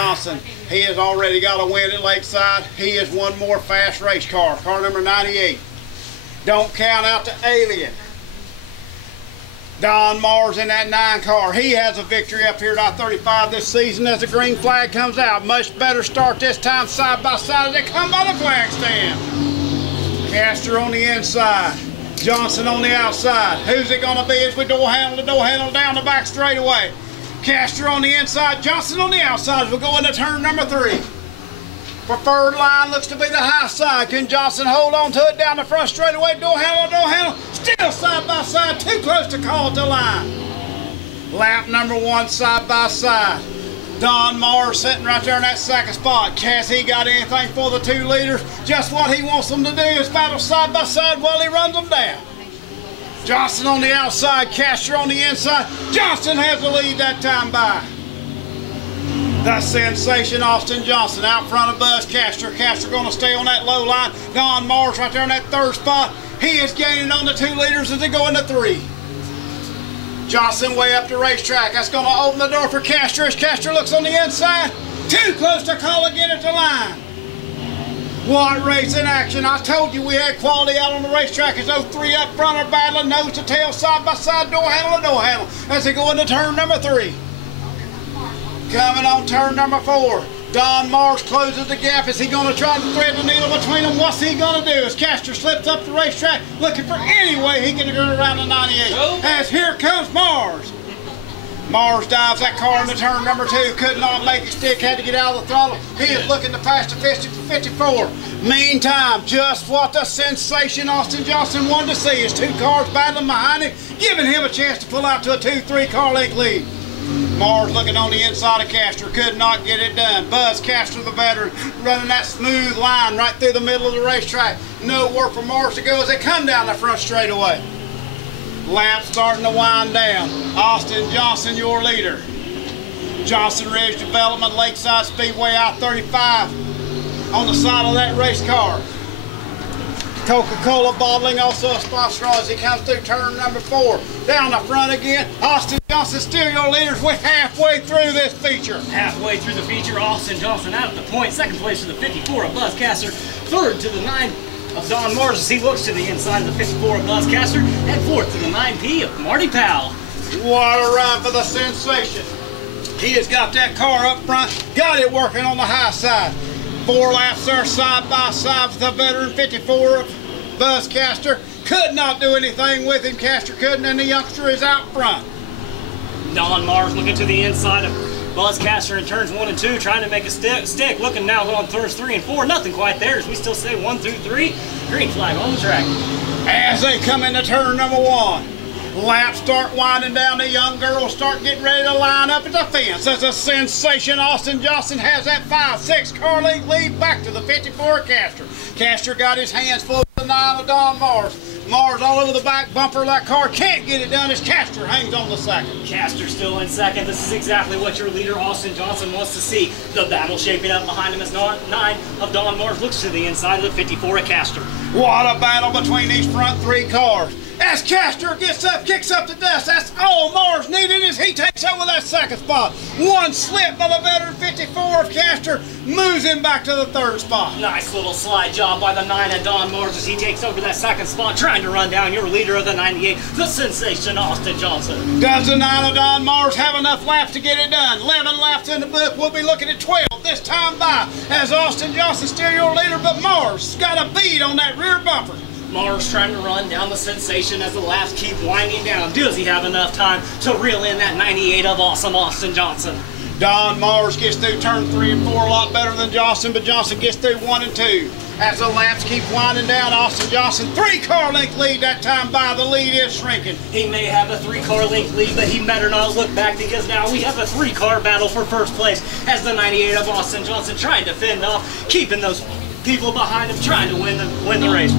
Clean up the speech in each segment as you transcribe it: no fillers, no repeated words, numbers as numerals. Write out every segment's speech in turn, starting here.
Johnson, he has already got a win at Lakeside. He is one more fast race car, car number 98. Don't count out the Alien. Don Mars in that 9 car. He has a victory up here at I-35 this season as the green flag comes out. Much better start this time side by side as they come by the flag stand. Castor on the inside. Johnson on the outside. Who's it going to be as we door handle down the back straightaway? Castor on the inside. Johnson on the outside as we go into turn number 3. Preferred line looks to be the high side. Can Johnson hold on to it down the front straightaway? Door handle. Still side by side. Too close to call it the line. Lap number 1 side by side. Don Mars sitting right there in that second spot. Has he got anything for the 2 leaders? Just what he wants them to do is battle side by side while he runs them down. Johnson on the outside. Castor on the inside. Johnson has the lead that time by. The sensation Austin Johnson out front of Buzz Castor. Castor going to stay on that low line. Don Mars right there in that 3rd spot. He is gaining on the 2 leaders as they go into 3. Johnson way up the racetrack. That's going to open the door for Castor as Castor looks on the inside. Too close to call again at the line. What race in action. I told you we had quality out on the racetrack as those 3 up front are battling nose to tail, side by side, door handle as they go into turn number 3. Coming on turn number 4. Don Mars closes the gap. Is he going to try to thread the needle between them? What's he going to do? As Castor slips up the racetrack looking for any way he can go around the 98. As here comes Mars. Mars dives that car into turn number 2. Could not make it stick. Had to get out of the throttle. He is looking to pass the 54. Meantime, just what the sensation Austin Johnson wanted to see is 2 cars battling behind him, giving him a chance to pull out to a 2-3 car length lead. Mars looking on the inside of Castor, could not get it done. Buzz Castor, the veteran, running that smooth line right through the middle of the racetrack. Nowhere for Mars to go as they come down the front straightaway. Lap starting to wind down. Austin Johnson, your leader. Johnson Ridge Development, Lakeside Speedway, I-35 on the side of that race car. Coca-Cola bottling also a sponsor as he comes through turn number 4. Down the front again, Austin Johnson still your leaders. We're halfway through this feature. Halfway through the feature, Austin Johnson out at the point. 2nd place to the 54 of Buzz Castor. 3rd to the 9 of Don Mars as he looks to the inside of the 54 of Buzz Castor. And 4th to the 9P of Marty Powell. What a run for the sensation. He has got that car up front, got it working on the high side. 4 laps there side by side with the veteran 54 of Buzz Castor. Could not do anything with him. Castor couldn't, and the youngster is out front. Don Mars looking to the inside of Buzz Castor in turns 1 and 2, trying to make a stick. Looking now on turns 3 and 4. Nothing quite there as we still say 1 through 3. Green flag on the track. As they come into turn number 1. Laps start winding down. The young girls start getting ready to line up at the fence. As a sensation, Austin Johnson has that 5-6 car length lead back to the 54 Castor. Castor got his hands full of the 9 of Don Mars. Mars all over the back bumper of that car. Can't get it done as Castor hangs on the 2nd. Castor still in 2nd. This is exactly what your leader, Austin Johnson, wants to see. The battle shaping up behind him as 9 of Don Mars looks to the inside of the 54 at Castor. What a battle between these front 3 cars. As Castor gets up, kicks up the dust, that's all Mars needed as he takes over that 2nd spot. 1 slip by the veteran 54 of Castor moves him back to the 3rd spot. Nice little slide job by the 9 of Don Mars as he takes over that 2nd spot, trying to run down your leader of the 98, the sensation Austin Johnson. Does the 9 of Don Mars have enough laps to get it done? 11 laps in the book. We'll be looking at 12 this time by as Austin Johnson still your leader, but Mars got a bead on that rear bumper. Mars trying to run down the sensation as the laps keep winding down. Does he have enough time to reel in that 98 of awesome Austin Johnson? Don Mars gets through turn 3 and 4 a lot better than Johnson, but Johnson gets through 1 and 2. As the laps keep winding down, Austin Johnson 3 car length lead that time by. The lead is shrinking. He may have a 3 car length lead, but he better not look back because now we have a 3 car battle for 1st place as the 98 of Austin Johnson trying to fend off, keeping those people behind him trying to win the race.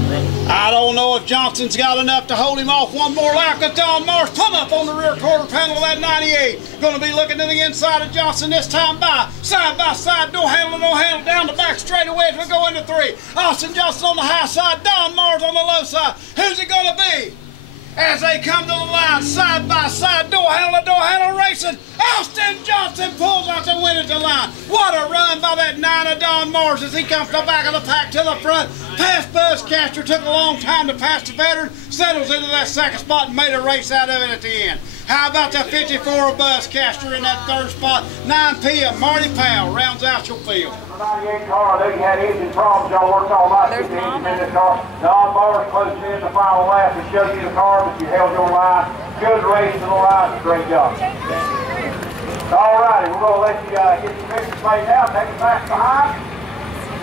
I don't know if Johnson's got enough to hold him off 1 more lap. Because Don Mars come up on the rear quarter panel of that 98. Going to be looking to the inside of Johnson this time by side, no handle down the back straightaway as we go into 3. Austin Johnson on the high side, Don Mars on the low side. Who's it going to be? As they come to the line, side by side, door handle to door handle racing, Austin Johnson pulls out the win at the line. What a run by that 9 of Don Mars as he comes to the back of the pack to the front. Past Buzz Caster, took a long time to pass the veteran, settles into that second spot and made a race out of it at the end. How about that 54 of Buzz Caster in that third spot? 9 p.m. Marty Powell rounds out your field. 98 car, I know you had engine problems. Y'all worked all night to get the engine in this car. Don Mars closed in the final lap to show you the car, but you held your line. Good race to the line. Great job. All righty, we're going to let you get your pictures made now. Take it back behind.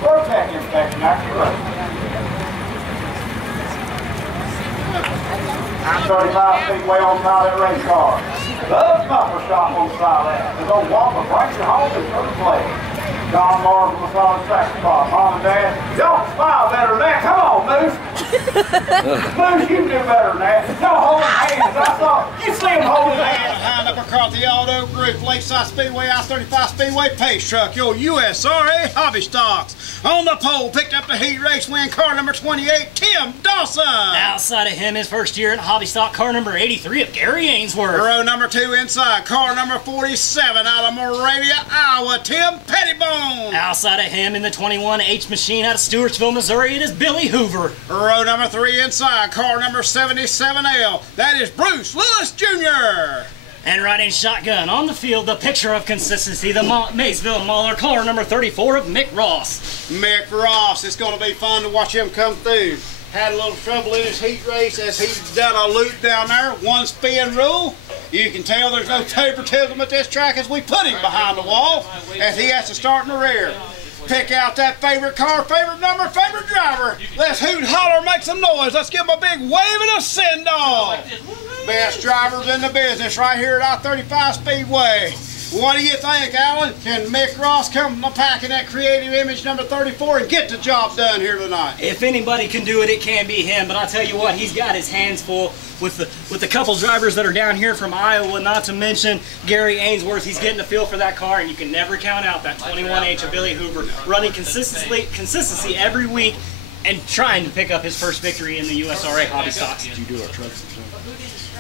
Road tech inspection after the race. 35 Speedway on top of that race car. Love bumper shop on the side of that. The old Whopper breaks your home in first place. Don Mars on the solid second spot. Mom and Dad, y'all smile better than that. Come on, Moose. Moose, you do better than that. Y'all holding hands. I saw you see him holding hands. Behind up across the Auto Group, Lakeside Speedway, I-35 Speedway Pace Truck, your USRA Hobby Stocks. On the pole, picked up the heat race win, car number 28, Tim Dawson. Outside of him, his first year in hobby stock, car number 83 of Gary Ainsworth. Row number 2 inside, car number 47 out of Moravia, Iowa, Tim Pettibone. Outside of him in the 21H machine out of Stewartsville, Missouri, it is Billy Hoover. Row number 3 inside, car number 77L, that is Bruce Lewis Jr. And riding shotgun on the field, the picture of consistency, the Maysville Mauler, car number 34 of Mick Ross. Mick Ross, it's going to be fun to watch him come through. Had a little trouble in his heat race as he's done a loop down there, 1 spin rule. You can tell there's no favoritism at this track as we put him behind the wall as he has to start in the rear. Pick out that favorite car, favorite number, favorite driver. Let's hoot, holler, make some noise. Let's give him a big wave and a send-off. Best drivers in the business right here at I-35 Speedway. What do you think, Alan? Can Mick Ross come from the pack in that creative image number 34 and get the job done here tonight? If anybody can do it, it can be him. But I'll tell you what, he's got his hands full with the couple drivers that are down here from Iowa, not to mention Gary Ainsworth. He's getting the feel for that car, and you can never count out that 21H of Billy Hoover running consistency every week and trying to pick up his first victory in the USRA Hobby Stocks. Did you do our trucks?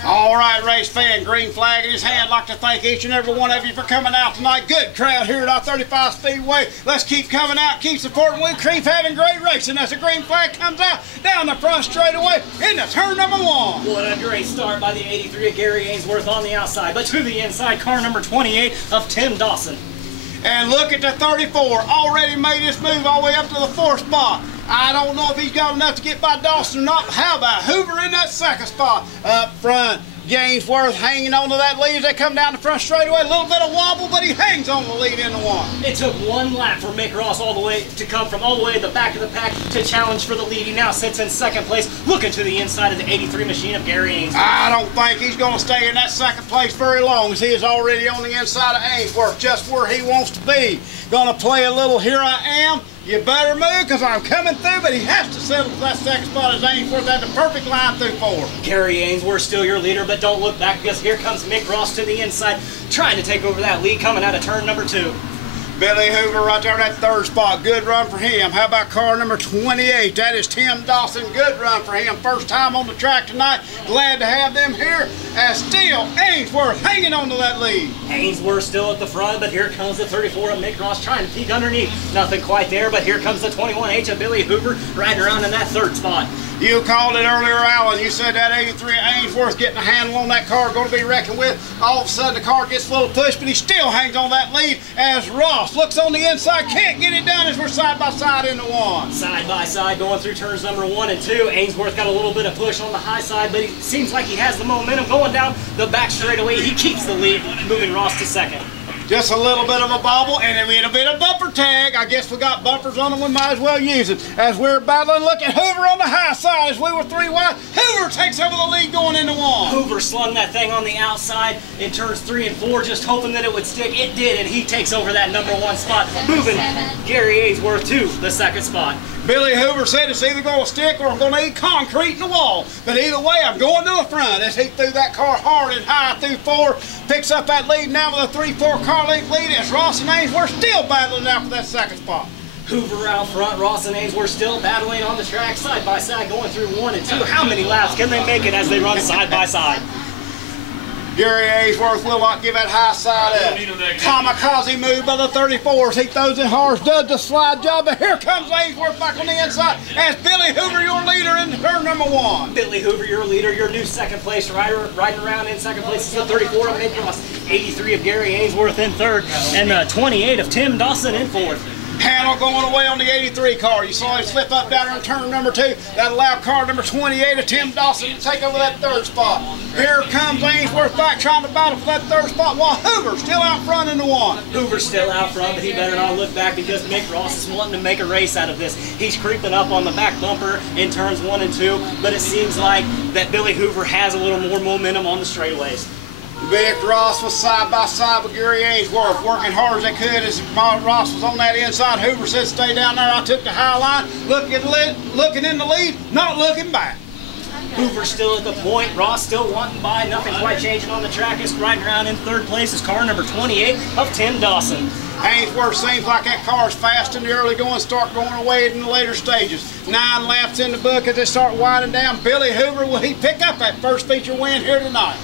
All right, race fan, green flag in his hand. I'd like to thank each and every one of you for coming out tonight. Good crowd here at I-35 Speedway. Let's keep coming out, keep supporting. We keep having great racing as the green flag comes out down the front straightaway into turn number 1. What a great start by the 83 of Gary Ainsworth on the outside, but to the inside, car number 28 of Tim Dawson. And look at the 34, already made this move all the way up to the 4th spot. I don't know if he's got enough to get by Dawson or not. How about Hoover in that 2nd spot? Up front, Gainsworth hanging on to that lead as they come down the front straightaway. A little bit of wobble, but he hangs on the lead into 1. It took 1 lap for Mick Ross all the way to come from all the way at the back of the pack to challenge for the lead. He now sits in 2nd place, looking to the inside of the 83 machine of Gary Ainsworth. I don't think he's going to stay in that 2nd place very long, as he is already on the inside of Ainsworth, just where he wants to be. Going to play a little Here I Am. You better move, because I'm coming through, but he has to settle for that 2nd spot as Ainsworth had the perfect line through 4. Gary Ainsworth still your leader, but don't look back, because here comes Mick Ross to the inside, trying to take over that lead coming out of turn number 2. Billy Hoover right there in that 3rd spot. Good run for him. How about car number 28? That is Tim Dawson. Good run for him. First time on the track tonight. Glad to have them here. As still Ainsworth hanging on to that lead. Ainsworth still at the front, but here comes the 34 of Mick Ross trying to peek underneath. Nothing quite there, but here comes the 21H of Billy Hoover riding around in that 3rd spot. You called it earlier, Alan. You said that 83 Ainsworth getting a handle on that car, going to be reckoned with. All of a sudden, the car gets a little push, but he still hangs on that lead as Ross looks on the inside, can't get it done as we're side by side into 1. Side by side going through turns number 1 and 2. Ainsworth got a little bit of push on the high side, but he seems like he has the momentum going down the back straightaway. He keeps the lead, moving Ross to 2nd. Just a little bit of a bobble and a little bit of bumper tag. I guess we got bumpers on them, we might as well use it. As we're battling, look at Hoover on the high side as we were 3 wide. Hoover takes over the lead going into 1. Hoover slung that thing on the outside in turns 3 and 4, just hoping that it would stick. It did, and he takes over that number 1 spot, moving Gary Ainsworth to the 2nd spot. Billy Hoover said it's either going to stick or I'm going to eat concrete in the wall. But either way, I'm going to the front as he threw that car hard and high through 4. Picks up that lead now with a 3-4 car length lead as Ross and Ainsworth still battling out for that 2nd spot. Hoover out front, Ross and Ainsworth still battling on the track, side by side, going through 1 and 2. How many laps can they make it as they run side by side? Gary Ainsworth will not give that high side up. Kamikaze move by the 34s. He throws it hard, does the slide job, but here comes Ainsworth back on the inside as Billy Hoover, your leader in turn number 1. Billy Hoover, your leader, your new second place rider, riding around in second place is the 34 of Mick Ross, 83 of Gary Ainsworth in third, and the 28 of Tim Dawson in fourth. Handle going away on the 83 car. You saw him slip up down in turn number 2. That allowed car number 28 of Tim Dawson to take over that third spot. Here comes Ainsworth back trying to battle for that third spot while Hoover's still out front in the 1. Hoover's still out front, but he better not look back because Mick Ross is wanting to make a race out of this. He's creeping up on the back bumper in turns 1 and 2, but it seems like that Billy Hoover has a little more momentum on the straightaways. Mick Ross was side by side with Gary Ainsworth, working hard as they could as Ross was on that inside. Hoover said, stay down there. I took the high line, looking in the lead, not looking back. Hoover still at the point, Ross still wanting by, nothing quite changing on the track. It's riding around in third place is car number 28 of Tim Dawson. Ainsworth seems like that car's fast in the early going, start going away in the later stages. 9 laps in the book as they start winding down. Billy Hoover, will he pick up that first feature win here tonight?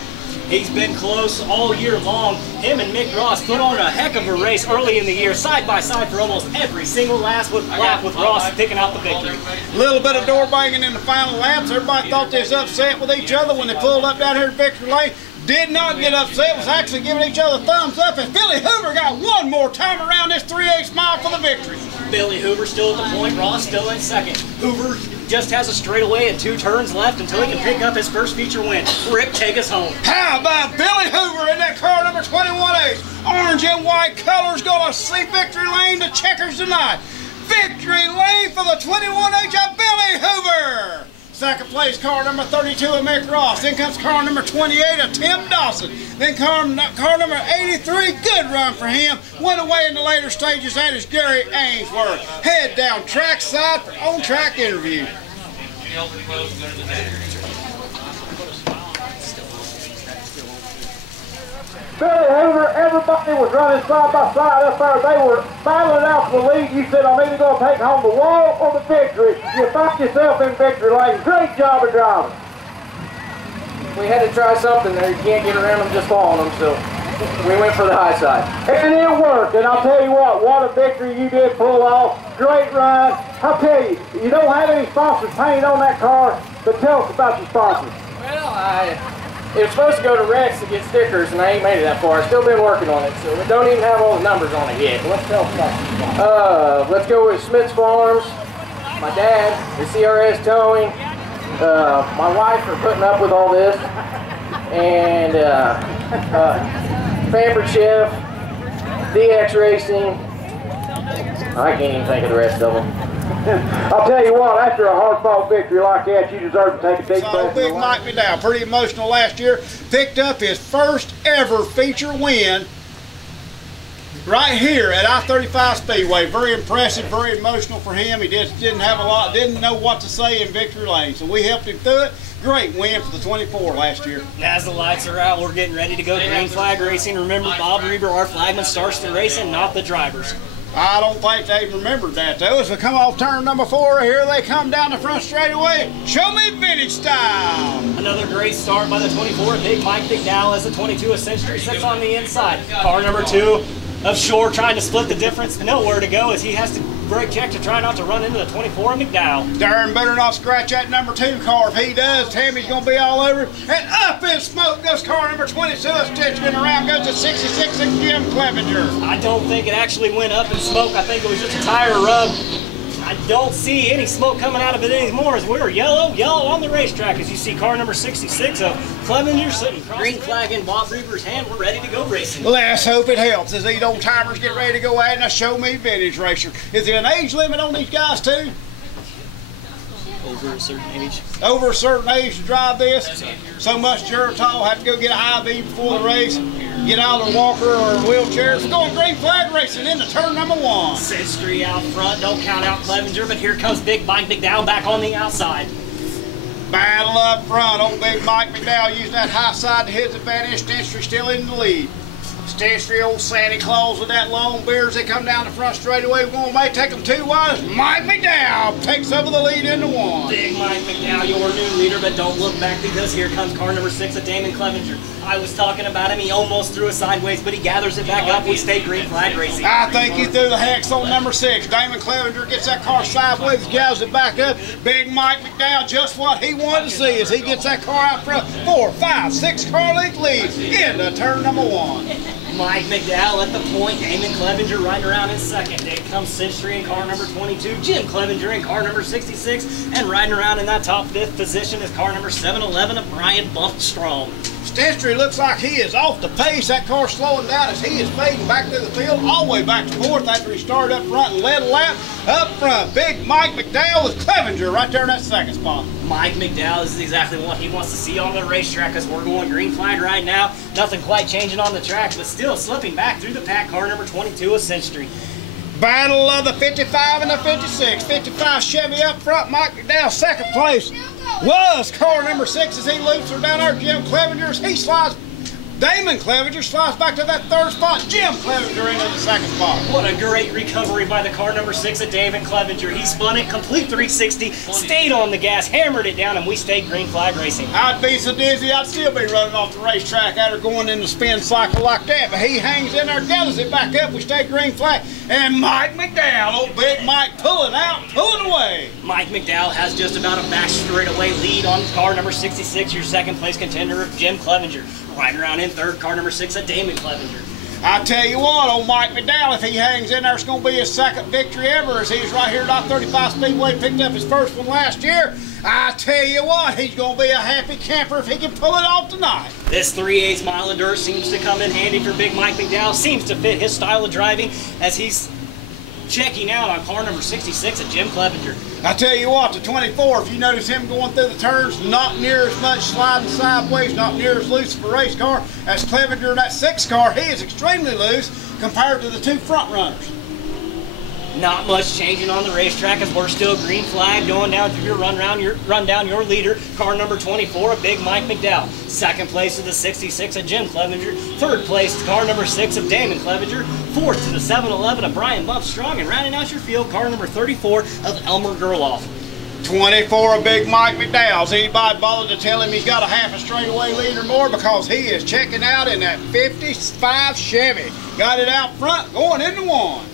He's been close all year long. Him and Mick Ross put on a heck of a race early in the year, side by side for almost every single lap with Ross picking out the victory. A little bit of door banging in the final laps. Everybody thought they was upset with each other when they pulled up down here to victory lane. Did not get upset, was actually giving each other thumbs up as Billy Hoover got one more time around this 3/8 mile for the victory. Billy Hoover still at the point, Ross still in second. Hoover just has a straightaway and 2 turns left until he can pick up his first feature win. Rick, take us home. How about Billy Hoover in that car number 21H? Orange and white colors gonna see victory lane to checkers tonight. Victory lane for the 21H of Billy Hoover. Second place, car number 32 of Mick Ross. Then comes car number 28 of Tim Dawson. Then car number 83, good run for him. Went away in the later stages, that is Gary Ainsworth. Head down trackside for on-track interview. Billy Hoover, everybody was running side by side up there. They were battling out for the lead. You said, I'm either going to take home the wall or the victory. You found yourself in victory lane. Great job of driving. We had to try something there. You can't get around them just following them, so we went for the high side. And it worked, and I'll tell you what a victory you did pull off. Great run. I'll tell you, you don't have any sponsors painted on that car, but tell us about your sponsors. Well, it was supposed to go to Rex to get stickers, and I ain't made it that far. I've still been working on it, so we don't even have all the numbers on it yet. Let's tell us about let's go with Smith's Farms, my dad, the CRS Towing, my wife for putting up with all this, and Pampered Chef, DX Racing. I can't even think of the rest of them. I'll tell you what, after a hard-fought victory like that, you deserve to take a deep breath. So Big Mike McDowell, pretty emotional last year, picked up his first ever feature win right here at I-35 Speedway. Very impressive, very emotional for him. He just didn't know what to say in victory lane, so we helped him through it. Great win for the 24 last year. As the lights are out, we're getting ready to go green flag racing. Remember, Bob Reber, our flagman, starts the racing, not the drivers. I don't think they remembered that though. As we come off turn number 4, here they come down the front straightaway. Show me vintage style. Another great start by the 24, Big Mike McDowell as the 22 of Century sits on the inside. Car number 2 of Shore trying to split the difference. Nowhere to go as he has to brake check to try not to run into the 24 of McDowell. Darren better not scratch that number 2 car. If he does, Tammy's going to be all over. And up in smoke goes car number 22 of Stitchman. Around goes the 66 of Jim Clevenger. I don't think it actually went up in smoke. I think it was just a tire rub. I don't see any smoke coming out of it anymore as we're yellow on the racetrack as you see car number 66 of Clevenger sitting green flag in Bob Reber's hand. We're ready to go racing. Let's hope it helps as these old timers get ready to go out and show me vintage racer. Is there an age limit on these guys too? Over a certain age. Over a certain age to drive this? So much Geritol, have to go get an IV before the race, get out of the walker or a wheelchair. We're going green flag racing into turn number 1. Century out front, don't count out Clevenger, but here comes Big Mike McDowell back on the outside. Battle up front, old Big Mike McDowell using that high side to his advantage. Century still in the lead. Statutory old Santa Claus with that long beard as they come down the front straightaway. We're going to take them 2 wide. Mike McDowell takes over the lead into 1. Big Mike McDowell, your new leader, but don't look back because here comes car number 6 of Damon Clevenger. I was talking about him. He almost threw it sideways, but he gathers it back up. We stay green flag racing. I think he threw the hex on number 6. Damon Clevenger gets that car sideways, gathers it back up. Big Mike McDowell, just what he wanted to see as he gets that car out front. 4, 5, 6 car length lead into turn number 1. Mike McDowell at the point, Damon Clevenger riding around in second. Then comes Century in car number 22, Jim Clevenger in car number 66, and riding around in that top 5th position is car number 711 of Brian Bumpstrong. Statutory looks like he is off the pace. That car slowing down as he is fading back through the field, all the way back to 4th after he started up front and led a lap. Up front, Big Mike McDowell is Clevenger right there in that 2nd spot. Mike McDowell is exactly what he wants to see on the racetrack as we're going green flag right now. Nothing quite changing on the track, but still slipping back through the pack, car number 22 of Century. Battle of the 55 and the 56. 55 Chevy up front. Mike McDowell 2nd place was car number 6 as he loops her down there. Jim Clevenger as he slides. Damon Clevenger slides back to that 3rd spot. Jim Clevenger into the 2nd spot. What a great recovery by the car number 6 of Damon Clevenger. He spun it, complete 360, stayed on the gas, hammered it down, and we stayed green flag racing. I'd be so dizzy, I'd still be running off the racetrack after going in the spin cycle like that. But he hangs in there, gathers it back up. We stay green flag. And Mike McDowell, old Big Mike, pulling out, pulling away. Mike McDowell has just about a back straightaway lead on car number 66, your 2nd place contender of Jim Clevenger. Riding around in 3rd, car number 6 of Damon Clevenger. I tell you what, old Mike McDowell, if he hangs in there, it's going to be his 2nd victory ever as he's right here at I-35 Speedway, picked up his 1st one last year. I tell you what, he's going to be a happy camper if he can pull it off tonight. This 3/8 mile of dirt seems to come in handy for Big Mike McDowell, seems to fit his style of driving as he's checking out on car number 66 of Jim Clevenger. I tell you what, the 24, if you notice him going through the turns, not near as much sliding sideways, not near as loose of a race car as Clevenger in that 6 car. He is extremely loose compared to the 2 front runners. Not much changing on the racetrack as we're still green flag going down through your run down your leader, car number 24 of Big Mike McDowell. 2nd place of the 66 of Jim Clevenger. 3rd place car number 6 of Damon Clevenger. 4th to the 711 of Brian Bumpstrong, and rounding out your field, car number 34 of Elmer Gerloff. 24 of Big Mike McDowell's. Anybody bothered to tell him he's got a half a straightaway lead or more because he is checking out in that 55 Chevy. Got it out front, going into 1.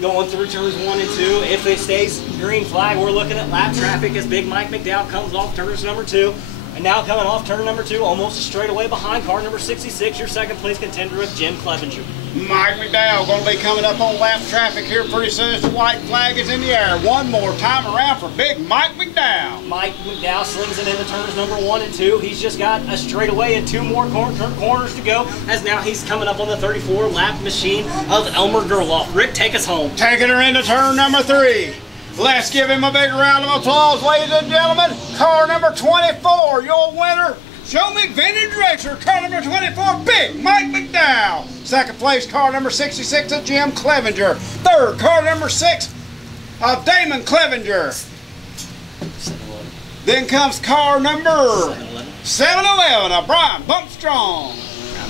Going through turns 1 and 2. If it stays green flag, we're looking at lap traffic as Big Mike McDowell comes off turns number 2. And now coming off turn number 2, almost a straightaway behind car number 66, your 2nd place contender of Jim Clevenger. Mike McDowell going to be coming up on lap traffic here pretty soon as the white flag is in the air. One more time around for Big Mike McDowell. Mike McDowell slings it into turns number 1 and 2. He's just got a straightaway and 2 more corners to go as now he's coming up on the 34 lap machine of Elmer Gerloff. Rick, take us home. Taking her into turn number 3. Let's give him a big round of applause, ladies and gentlemen. Car number 24, your winner. Show me vintage racer, car number 24, Big Mike McDowell. 2nd place, car number 66 of Jim Clevenger. 3rd, car number 6 of Damon Clevenger. Then comes car number 711 of Brian Bumpstrong.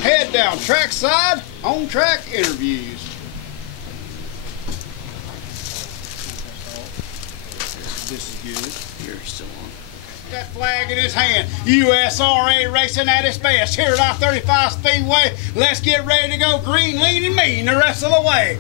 Head down trackside, on track interviews. This is good. You're still on. That flag in his hand. USRA racing at its best here at I-35 Speedway. Let's get ready to go green, lean, and mean the rest of the way.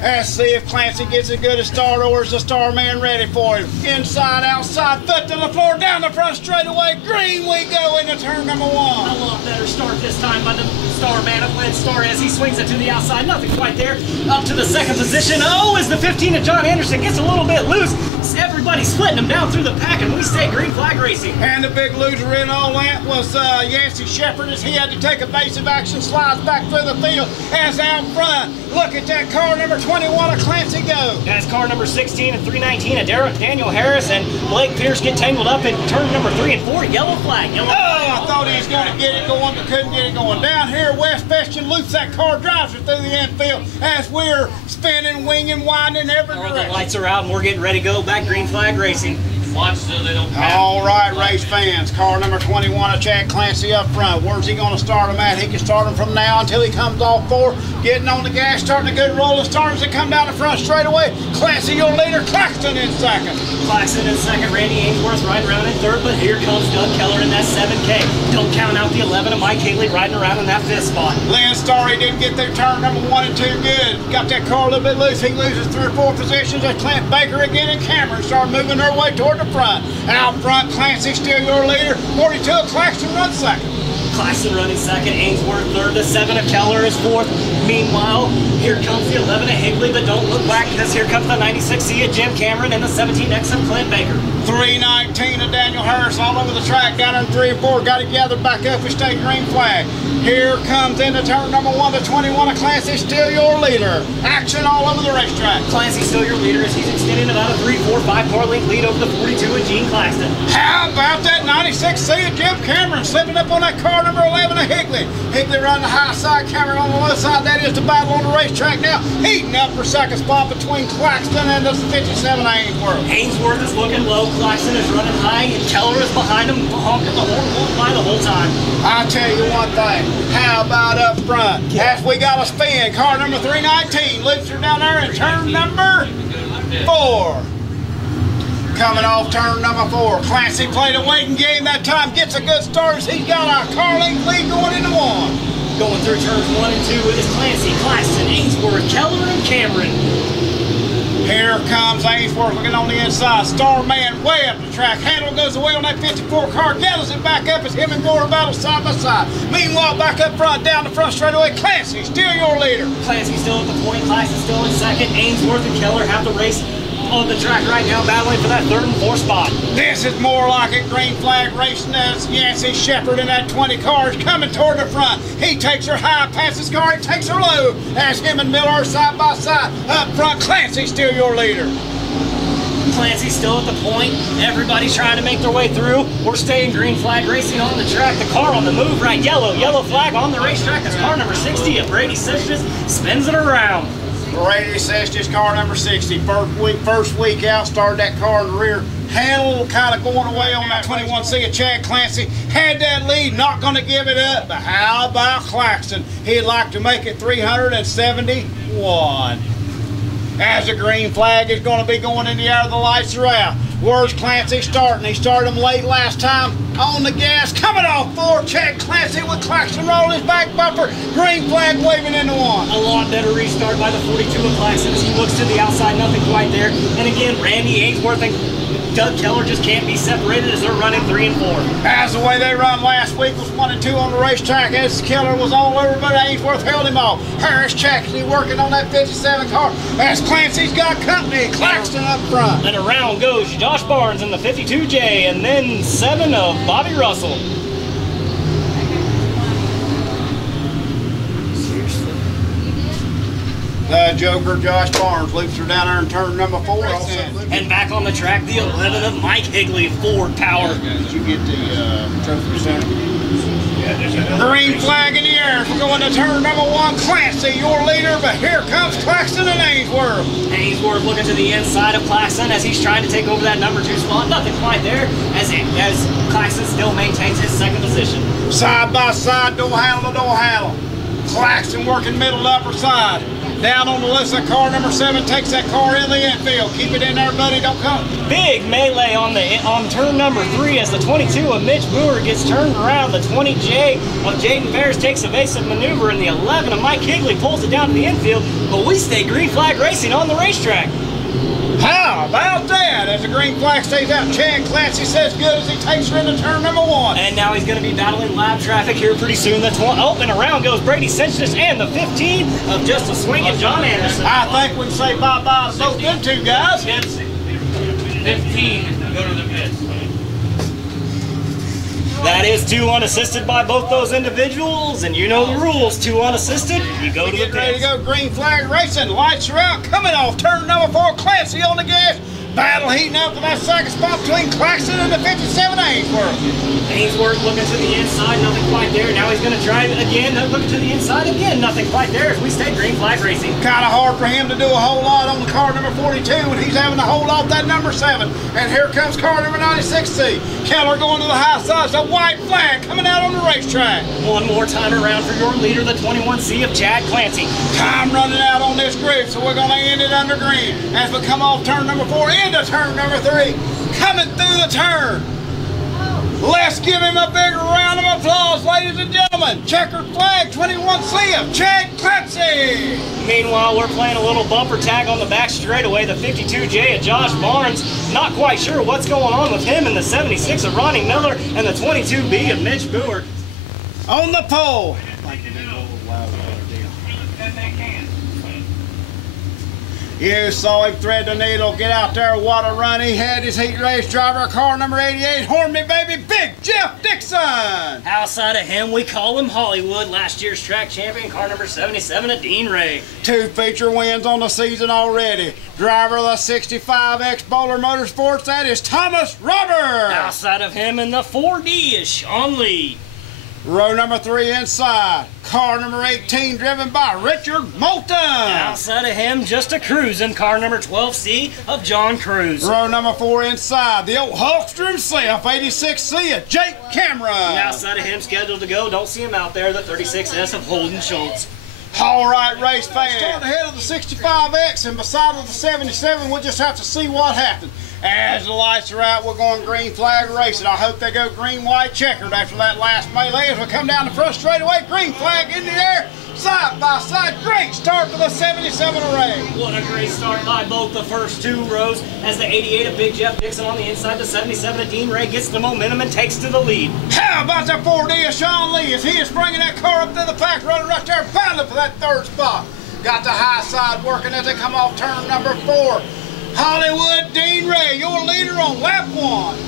Let's see if Clancy gets as good a start or is the star man ready for him. Inside, outside, foot to the floor, down the front straightaway. Green we go into turn number 1. A lot better start this time by the star man of Lynn Star as he swings it to the outside. Nothing quite there. Up to the 2nd position. Oh, as the 15 of John Anderson gets a little bit loose. Everybody splitting them down through the pack, and we stay green flag racing. And the big loser in all that was Yancey Shepard as he had to take evasive action, slides back through the field as out front. Look at that car number 21 of Clancy go. That's car number 16 and 319 of Daniel Harris, and Blake Pierce get tangled up in turn number 3 and 4. Yellow flag. Yellow flag. I thought he was going to get it going, but couldn't get it going. Down here, West Bestian loops that car, drives her through the infield as we're spinning, winging, winding every The direction. lights are out, and we're getting ready to go back green flag racing. Watch so they don't pass. All right, race fans. Car number 21 of Chad Clancy up front. Where's he going to start him at? He can start him from now until he comes off 4. Getting on the gas, starting a good roll of starters that come down the front straight away. Clancy, your leader. Claxton in second. Claxton in second. Randy Ainsworth riding around in third, but here comes Doug Keller in that 7K. Don't count out the 11 of Mike Higley riding around in that 5th spot. Lynn Starry didn't get their turn number 1 and 2 good. Got that car a little bit loose. He loses 3 or 4 positions as Clint Baker again and Cameron start moving their way toward the front. Out front, Clancy still your leader. 42 of Claxton runs second. Claxton running second, Ainsworth third, the 7 of Keller is fourth. Meanwhile, here comes the 11 of Higley, but don't look back because here comes the 96C of Jim Cameron and the 17X of Clint Baker. 319 of Daniel Harris all over the track, down in 3 and 4, got it gathered back up with state green flag. Here comes into turn number 1, the 21 of Clancy, still your leader. Action all over the racetrack. Clancy still your leader as he's extending about a 3, 4, 5 car length lead over the 42 of Gene Claxton. How about that 96C of Jim Cameron slipping up on that car number 11 of Higley. Higley running the high side, Cameron on the low side. That is the battle on the racetrack now. Heating up for second spot between Claxton and the 57 Ainsworth. Ainsworth is looking low, Claxton is running high, and Keller is behind him, honking the horn, won't fly the whole time. I'll tell you one thing. How about up front? As we got a spin, car number 319 loops her down there in turn number 4. Coming off turn number 4. Clancy played a waiting game that time, gets a good start as he's got a car length lead going into 1. Going through turns 1 and 2 is Clancy, Claxton, Ainsworth, Keller, and Cameron. Here comes Ainsworth looking on the inside. Starman way up the track. Handle goes away on that 54 car. Gathers it back up as him and Gore battle side by side. Meanwhile, back up front, down the front straightaway. Clancy, still your leader. Clancy still at the point. Claxton still in second. Ainsworth and Keller have the race on the track right now, battling for that 3rd and 4th spot. This is more like a green flag racing as Yancey Shepard in that 20 car is coming toward the front. He takes her high, passes car, he takes her low as him and Miller are side by side. Up front, Clancy still your leader. Clancy still at the point. Everybody's trying to make their way through. We're staying green flag racing on the track. The car on the move right, yellow flag on the racetrack. That's car number 60 of Brady Sessions spins it around. Brady Sessions, car number 60. First week out, started that car in the rear. Handle kind of going away on that 21C of Chad Clancy. Had that lead, not going to give it up. But how about Claxton? He'd like to make it 371. As the green flag is going to be going in the air, the lights are out. Where's Clancy starting? He started him late last time. On the gas, coming off 4. Chad Clancy with Claxton rolling his back bumper. Green flag waving into 1. A lot better restart by the 42 of Claxton as he looks to the outside, nothing quite there. And again, Randy Ainsworth and Doug Keller just can't be separated as they're running 3 and 4. As the way they run last week was 1 and 2 on the racetrack as Keller was all over, but Ainsworth held him off. Harris Chackney working on that 57 car as Clancy's got company. Claxton up front. And around goes Josh Barnes in the 52J and then 7 of Bobby Russell. Joker Josh Barnes loops her down there in turn number 4. And back on the track, the 11 of Mike Higley, Ford Power. Did you get the trophy center? Green flag in the air for going to turn number 1. Clancy, your leader, but here comes Claxton and Ainsworth. Ainsworth looking to the inside of Claxton as he's trying to take over that number 2 spot. Nothing quite there as Claxton still maintains his 2nd position. Side by side, door handle to door handle. Claxton working middle to upper side. Down on the list of car number 7 takes that car in the infield. Keep it in there, buddy. Don't come. Big melee on turn number 3 as the 22 of Mitch Brewer gets turned around. The 20J of Jaden Ferris takes evasive maneuver, and the 11 of Mike Higley pulls it down to the infield. But we stay green flag racing on the racetrack. How about that? As the green flag stays out, Chad Clancy says good as he takes her into turn number 1. And now he's going to be battling lap traffic here pretty soon. The and around goes Brady Sessions and the 15 of Just a Swing and John Anderson. I think we can say bye-bye to both them 2 guys. 15, go to the pits. That is 2 unassisted by both those individuals, and you know the rules. 2 unassisted, you go to the pits. Ready to go, green flag racing. Lights are out. Coming off turn number 4, Clancy on the gas. Battle heating up for that second spot between Claxton and the 57 Ainsworth. Ainsworth looking to the inside, nothing quite there. Now he's going to try it again, looking to the inside again, nothing quite there as we stay green flag racing. Kind of hard for him to do a whole lot on the car number 42 when he's having to hold off that number 7. And here comes car number 96C. Keller going to the high side, so white flag coming out on the racetrack. One more time around for your leader, the 21C of Chad Clancy. Time running out on this group, so we're going to end it under green as we come off turn number 4 into turn number 3. Coming through the turn. Let's give him a big round of applause, ladies and gentlemen. Checkered flag, 21C of Chad Clancy. Meanwhile, we're playing a little bumper tag on the back straightaway. The 52J of Josh Barnes. Not quite sure what's going on with him, and the 76 of Ronnie Miller, and the 22B of Mitch Boer. On the pole. You saw him thread the needle, get out there, what a run. He had his heat race driver, car number 88, Horn Me Baby, Big Jeff Dixon. Outside of him, we call him Hollywood, last year's track champion, car number 77 of Dean Ray. 2 feature wins on the season already. Driver of the 65X Bowler Motorsports, that is Thomas Roberts. Outside of him in the 4D is Sean Lee. Row number 3 inside, car number 18 driven by Richard Moulton. Outside of him, just a cruising, car number 12C of John Cruz. Row number 4 inside, the old Hulkster himself, 86C of Jake Cameron. Outside of him, scheduled to go, don't see him out there, the 36S of Holden Schultz. All right, race fans. Start ahead of the 65X and beside of the 77, we'll just have to see what happens. As the lights are out, we're going green flag racing. I hope they go green, white, checkered after that last melee. As we come down the front straightaway, green flag in the air, side by side. Great start for the 77 array. What a great start by both the first 2 rows as the 88 of Big Jeff Dixon on the inside, the 77 of Dean Ray gets the momentum and takes to the lead. How about that 4D of Sean Lee as he is bringing that car up to the pack, running right there, battling for that 3rd spot. Got the high side working as they come off turn number 4. Hollywood Dean Ray, your leader on lap 1.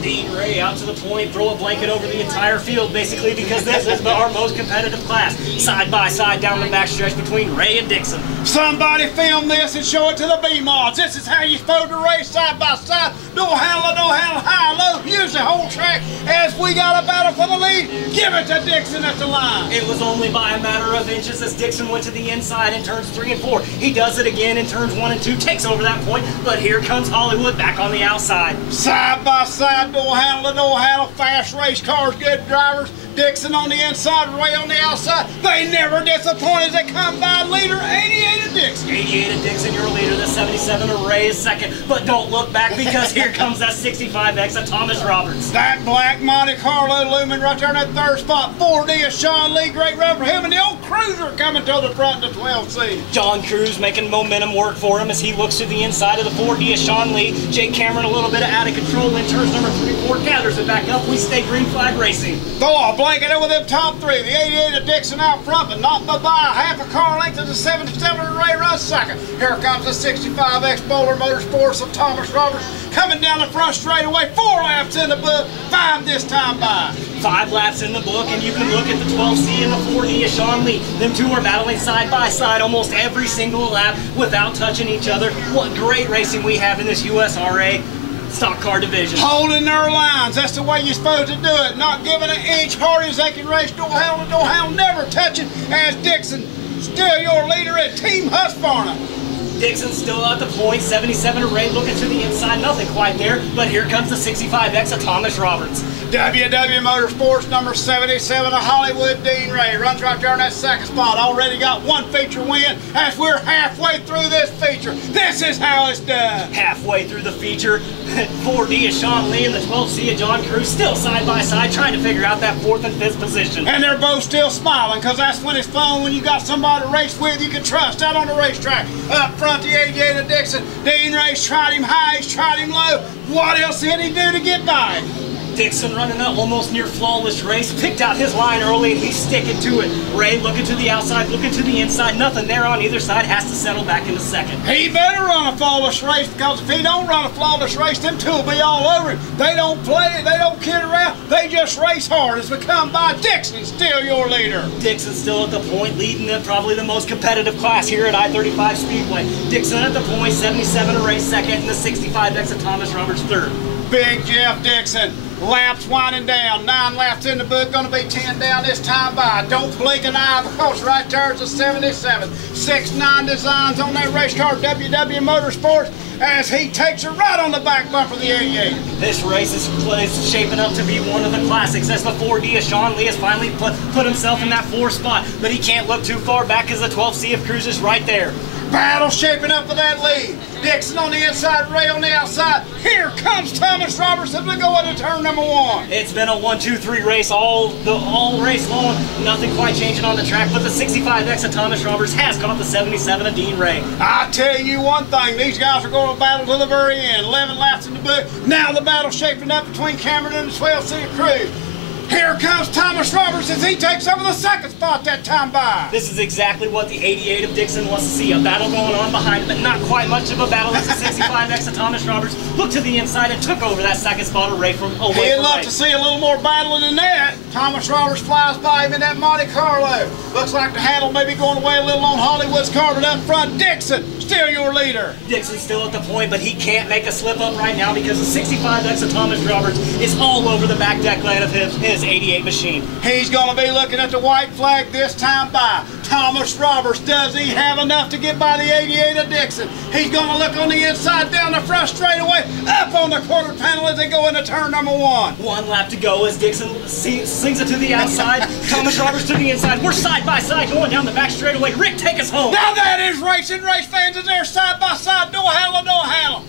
Dean Ray out to the point, throw a blanket over the entire field basically because this is our most competitive class. Side by side down the backstretch between Ray and Dixon. Somebody film this and show it to the B-mods. This is how you're supposed to race side by side. No handle, high, low. Use the whole track as we got a battle for the lead. Give it to Dixon at the line. It was only by a matter of inches as Dixon went to the inside in turns 3 and 4. He does it again in turns 1 and 2, takes over that point, but here comes Hollywood back on the outside. Side by side. No handle, fast race cars, good drivers. Dixon on the inside, Ray on the outside. They never disappoint as they come by. Leader 88 of Dixon. 88 of Dixon, your leader. The 77 of Ray is second. But don't look back because here comes that 65X of Thomas Roberts. That black Monte Carlo looming right there in that 3rd spot. 4D of Sean Lee, great run for him. And the old Cruiser coming to the front in the 12C. John Cruz making momentum work for him as he looks to the inside of the 4D of Sean Lee. Jake Cameron a little bit out of control in turns number 3 and 4. Gathers it back up. We stay green flag racing. Throw a blanket over them top 3. The 88 of Dixon out front, but not by half a car length of the 77 of Ray runs second. Here comes the 65X Bowler Motorsports of Thomas Roberts coming down the front straightaway. 4 laps in the book, 5 this time by. 5 laps in the book, and you can look at the 12C and the 4D of Sean Lee. Them 2 are battling side by side almost every single lap without touching each other. What great racing we have in this USRA stock car division. Holding their lines, that's the way you're supposed to do it. Not giving an inch hard as they can race. No handle, never touching as Dixon still your leader at Team Husqvarna. Dixon still at the point, 77 of Ray looking to the inside, nothing quite there, but here comes the 65X of Thomas Roberts. WW Motorsports number 77 of Hollywood Dean Ray runs right there in that 2nd spot. Already got 1 feature win as we're halfway through this feature. This is how it's done. Halfway through the feature, 4D of Sean Lee and the 12C of John Cruz still side by side trying to figure out that 4th and 5th position. And they're both still smiling because that's when it's fun when you got somebody to race with you can trust out on the racetrack. Up front, the 88 of Dixon. Dean Ray's tried him high, he's tried him low. What else did he do to get by? Dixon running an almost near flawless race, picked out his line early and he's sticking to it. Ray looking to the outside, looking to the inside, nothing there on either side, has to settle back into second. He better run a flawless race, because if he don't run a flawless race, them two will be all over him. They don't play, they don't kid around, they just race hard. As we come by, Dixon still your leader. Dixon still at the point, leading in probably the most competitive class here at I-35 Speedway. Dixon at the point, 77 to race second, and the 65X of Thomas Roberts third. Big Jeff Dixon. Laps winding down. 9 laps in the book. Going to be 10 down this time by. Don't blink an eye, because right there's a 77. 6'9" designs on that race car, WW Motorsports, as he takes it right on the back bumper of the 88. This race is shaping up to be one of the classics. As the 4D of Sean Lee has finally put himself in that 4th spot, but he can't look too far back as the 12 Sea of Cruises right there. Battle shaping up for that lead. Dixon on the inside, Ray on the outside. Here comes Thomas Roberts as we go into turn number 1. It's been a 1-2-3 race all race long. Nothing quite changing on the track, but the 65X of Thomas Roberts has caught the 77 of Dean Ray. I tell you one thing, these guys are going to battle to the very end. 11 laps in the book. Now the battle shaping up between Cameron and the 12 Sea of Cruise. Here comes Thomas Roberts as he takes over the 2nd spot that time by. This is exactly what the 88 of Dixon wants to see. A battle going on behind him, but not quite much of a battle as the 65X of Thomas Roberts looked to the inside and took over that 2nd spot away from He'd love to see a little more battling than that. Thomas Roberts flies by him in that Monte Carlo. Looks like the handle may be going away a little on Hollywood's car, but up front, Dixon, still your leader. Dixon's still at the point, but he can't make a slip up right now because the 65X of Thomas Roberts is all over the back deck land of his 88 machine. He's going to be looking at the white flag this time by. Thomas Roberts, does he have enough to get by the 88 of Dixon? He's going to look on the inside, down the front straightaway, up on the quarter panel as they go into turn number 1. 1 lap to go as Dixon slings it to the outside. Thomas Roberts to the inside. We're side by side going down the back straightaway. Rick, take us home. Now that is racing. Race fans is there side by side. No handle.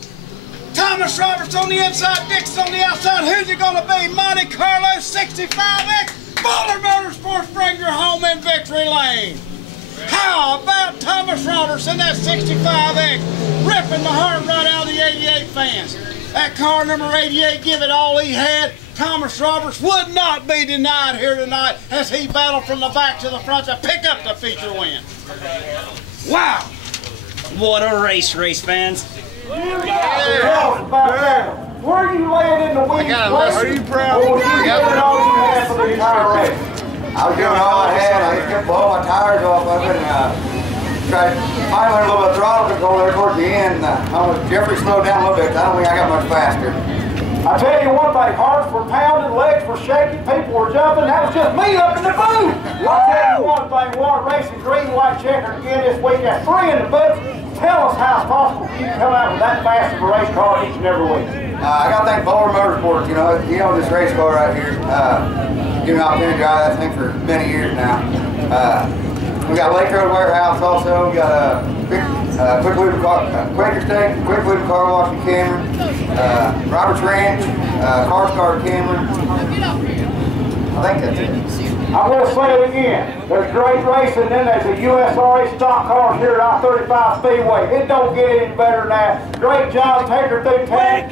Thomas Roberts on the inside, Dixon on the outside. Who's it going to be? Monte Carlo 65X. Bowler Motorsports bring her home in victory lane. How about Thomas Roberts in that 65X, ripping the heart right out of the 88 fans? That car number 88 give it all he had. Thomas Roberts would not be denied here tonight as he battled from the back to the front to pick up the feature win. Wow. What a race fans. Where are you laying in the weeds? Are you proud? Or was you doing all you had for the entire race? I was doing all I had. I just kept blowing my tires off of it and tried finally a little bit of throttle control there towards the end. Jeffrey slowed down a little bit. I don't think I got much faster. I tell you one thing, hearts were pounding, legs were shaking, people were jumping. That was just me up in the booth. I'll tell you one thing, Water Racing green white checker again this week at 3 in the booth. Tell us how it's possible you can come out with that fast of a race car each and every week. I got to thank Bowler Motorsports. You know this race car right here. Give me an opportunity to drive that thing for many years now. We got Lake Road Warehouse also. We got Quick Lube Quaker Steak, Quick Lube Car Wash in Cameron, Roberts Ranch, Car Scar Cameron. I think that's it. I'm going to say it again. There's great racing, then there's a USRA stock cars here at I-35 Speedway. It don't get any better than that. Great job taking her through town.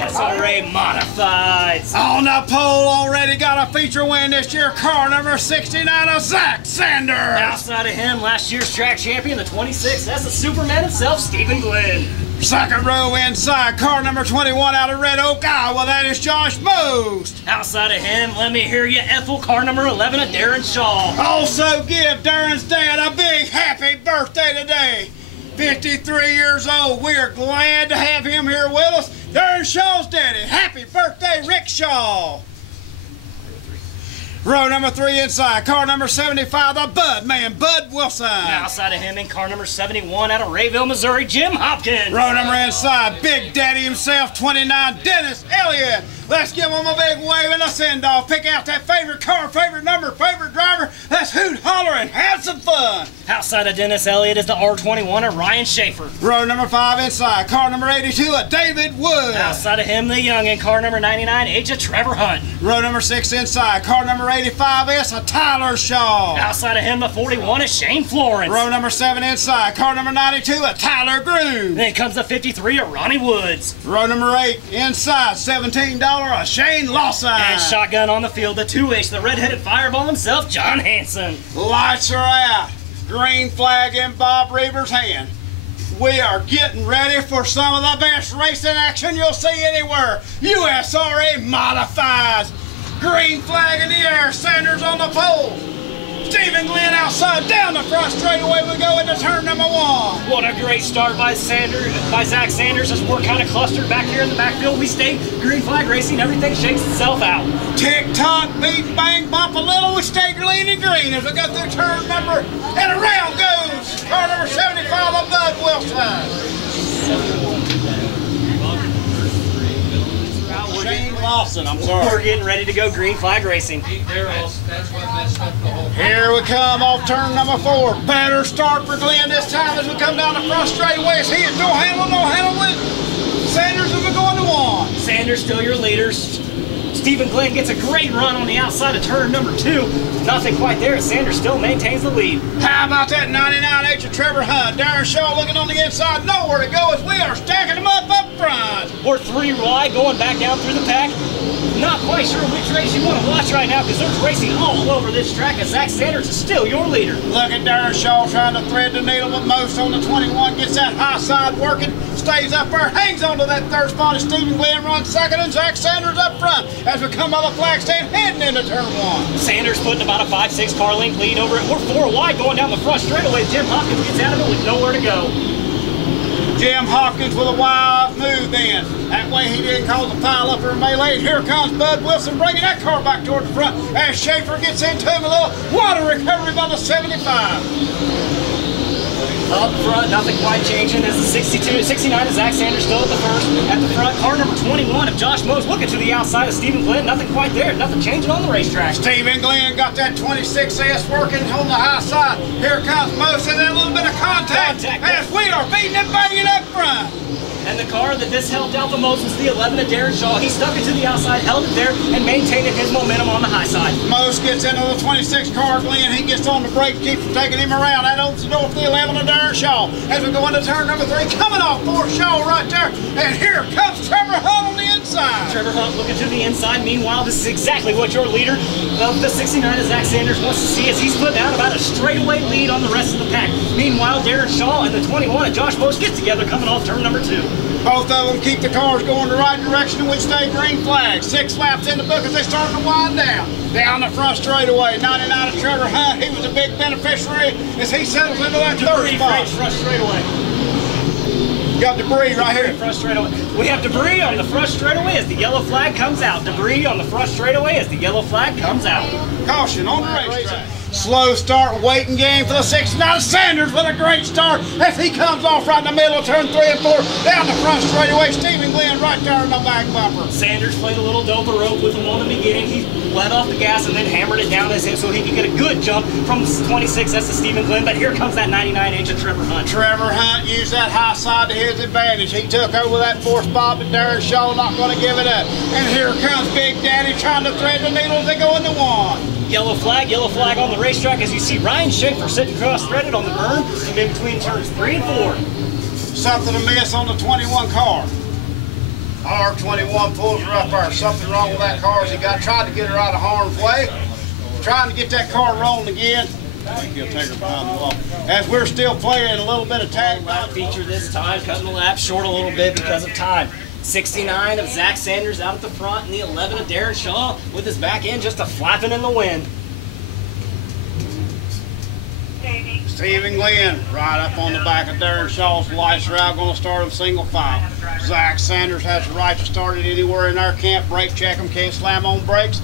USRA Modifieds. On the pole, already got a feature win this year. Car number 69 of Zach Sanders. Outside of him, last year's track champion, the 26, that's the Superman himself, Stephen Glenn. Second row inside, car number 21 out of Red Oak, Iowa. That is Josh Most. Outside of him, let me hear you, Ethel, car number 11 of Darren Shaw. Also give Darren's dad a big happy birthday today. 53 years old. We are glad to have him here with us. Darren Shaw's daddy. Happy birthday, Rick Shaw. Row number 3 inside, car number 75, the Bud Man, Bud Wilson. Outside of him in car number 71 out of Rayville, Missouri, Jim Hopkins. Row number inside, Big Daddy himself, 29, Dennis Elliott. Let's give him a big wave and a send-off. Pick out that favorite car, favorite number, favorite driver. Let's hoot, holler, and have some fun. Outside of Dennis Elliott is the R21 of Ryan Schaefer. Row number 5 inside, car number 82 of David Wood. Outside of him, the young in car number 99, H of Trevor Hunt. Row number 6 inside, car number 85S of Tyler Shaw. Outside of him, the 41 is Shane Florence. Row number 7 inside, car number 92 of Tyler Groom. Then comes the 53 of Ronnie Woods. Row number 8 inside, $17 of Shane Lawson. And shotgun on the field, the 2H, the red-headed fireball himself, John Hanson. Lights are out. Green flag in Bob Reaver's hand. We are getting ready for some of the best racing action you'll see anywhere. USRA modifies. Green flag in the air, Sanders on the pole. Stephen Glenn outside, down the front straightaway we go into turn number 1. What a great start by Zach Sanders, as we're kind of clustered back here in the backfield. We stay green flag racing, everything shakes itself out. Tick-tock, beat and bang, bump a little, we stay leaning green as we go through turn number, and around goes car number 75 of Bud Wilson. Shane Lawson, I'm sorry. We're getting ready to go green flag racing. Here we come off turn number 4. Better start for Glenn this time as we come down the front straightaway. As he is no handle with Sanders as we go into 1. Sanders still your leader. Stephen Glenn gets a great run on the outside of turn number 2. Nothing quite there. Sanders still maintains the lead. How about that 99H of Trevor Hunt? Darren Shaw looking on the inside. Nowhere to go as we are stacking them up front. We're 3 wide going back down through the pack. Not quite sure which race you want to watch right now because there's racing all over this track as Zach Sanders is still your leader. Look at Darren Shaw trying to thread the needle, but most on the 21 gets that high side working, stays up there, hangs on to that third spot as Stephen Glenn runs second and Zach Sanders up front as we come by the flag stand heading into turn 1. Sanders putting about a 5-6 car length lead over it. We're 4 wide going down the front straightaway. Jim Hopkins gets out of it with nowhere to go. Jim Hopkins with a wild move then. That way he didn't cause a pile up or a melee. And here comes Bud Wilson bringing that car back toward the front as Schaefer gets into him. A little water recovery by the 75. Up front, nothing quite changing as the 69 of Zach Sanders still at the first. At the front, car number 21 of Josh Mose looking to the outside of Stephen Glenn. Nothing quite there. Nothing changing on the racetrack. Stephen Glenn got that 26S working on the high side. Here comes Mose and a little bit of contact as we are beating and banging up front. And the car that this helped out the most was the 11 of Darren Shaw. He stuck it to the outside, held it there, and maintained his momentum on the high side. Mose gets into the 26 car, Glenn. He gets on the brake, keeps taking him around. That opens the door for the 11 of Darren Shaw. As we go into turn number 3, coming off 4 Shaw right there. And here comes Trevor Hunt on the inside. Trevor Hunt looking to the inside. Meanwhile, this is exactly what your leader of the 69 of Zach Sanders wants to see as he's putting out about a straightaway lead on the rest of the pack. Meanwhile, Darren Shaw and the 21 of Josh Mose get together coming off turn number 2. Both of them keep the cars going the right direction and we stay green flag. 6 laps in the book as they start to wind down. Down the front straightaway, 99 of Trevor Hunt. He was a big beneficiary as he settles into that third spot. Front straightaway. Got debris right here. Front straightaway. We have debris on the front straightaway as the yellow flag comes out. Debris on the front straightaway as the yellow flag comes out. Caution on the racetrack. Slow start, waiting game for the 69. Sanders with a great start as he comes off right in the middle of turn 3 and 4. Down the front straightaway, Stephen Glenn right there in the back bumper. Sanders played a little dope rope with him on the beginning. He let off the gas and then hammered it down his hip so he could get a good jump from the 26. That's the Stephen Glenn. But here comes that 99H of Trevor Hunt. Trevor Hunt used that high side to his advantage. He took over that 4th spot, but Darren Shaw not going to give it up. And here comes Big Daddy trying to thread the needle as they go into 1. Yellow flag on the racetrack as you see Ryan Schaefer sitting cross-threaded on the berm in between turns 3 and 4. Something to miss on the 21 car. R21 pulls her up there. Something wrong with that car as he tried to get her out of harm's way. Trying to get that car rolling again. I think he'll take her behind the wall. As we're still playing a little bit of tag feature this time, cutting the lap short a little bit because of time. 69 of Zach Sanders out at the front and the 11 of Darren Shaw with his back end just a flapping in the wind. Stephen Glenn right up on the back of Darren Shaw's. Lights are out, going to start him single file. Zach Sanders has the right to start it anywhere in our camp. Brake check him, can't slam on brakes.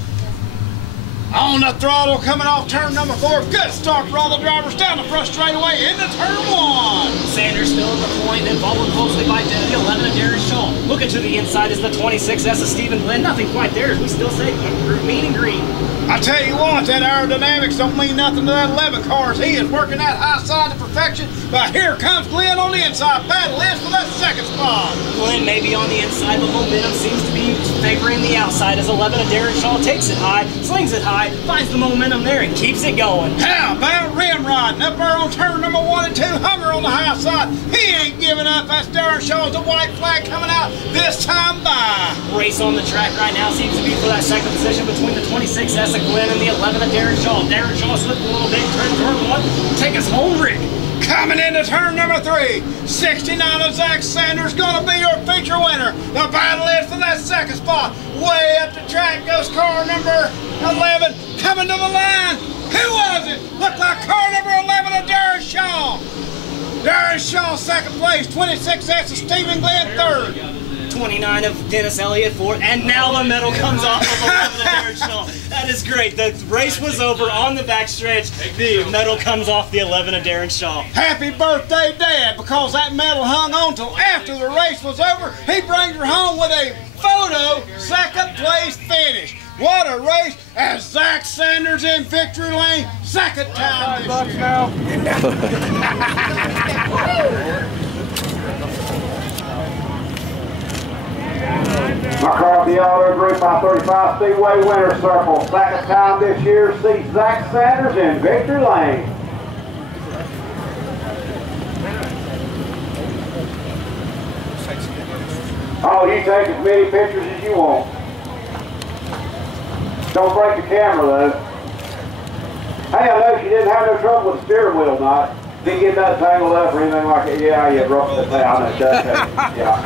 On the throttle, coming off turn number 4. Good start for all the drivers down the front straightaway into turn 1. Sanders still at the point and followed closely by the 11 of Darren Shaw. Looking to the inside is the 26S of Stephen Glenn. Nothing quite there, as we still say mean and green. I tell you what, that aerodynamics don't mean nothing to that 11 car as he is working that high side to perfection. But here comes Glenn on the inside. Battle is for that second spot. Glenn may be on the inside, but momentum seems to be favoring the outside as 11 of Darren Shaw takes it high, slings it high, finds the momentum there and keeps it going. How about rim riding up there on turn number 1 and 2? Hummer on the high side. He ain't giving up. That's Darren Shaw's the white flag coming out this time by. Race on the track right now seems to be for that second position between the 26S of Glenn and the 11 of Darren Shaw. Darren Shaw slipped a little bit, turn 1, take us home, Rick. Coming into turn number 3, 69 of Zach Sanders gonna be your feature winner. The battle is for that second spot. Way up the track goes car number 11, coming to the line. Who was it? Looked like car number 11 of Darren Shaw. Darren Shaw second place, 26S of Stephen Glenn third. 29 of Dennis Elliott fourth, and now the medal comes off of 11 of Darren Shaw. That is great. The race was over on the backstretch. The medal comes off the 11 of Darren Shaw. Happy birthday, Dad, because that medal hung on till after the race was over. He brings her home with a photo second place finish. What a race, as Zach Sanders in victory lane, second time this year. McCarthy Auto Group I-35 Speedway winner circle. Second time this year sees Zach Sanders in victory lane. Oh, you take as many pictures as you want. Don't break the camera though. Hey, I know she didn't have no trouble with the steering wheel tonight. Didn't get that tangled up or anything like that. Yeah, you roughed it down. Yeah.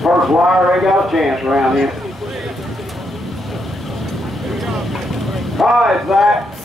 First wire, ain't got a chance around here. All right, Zach.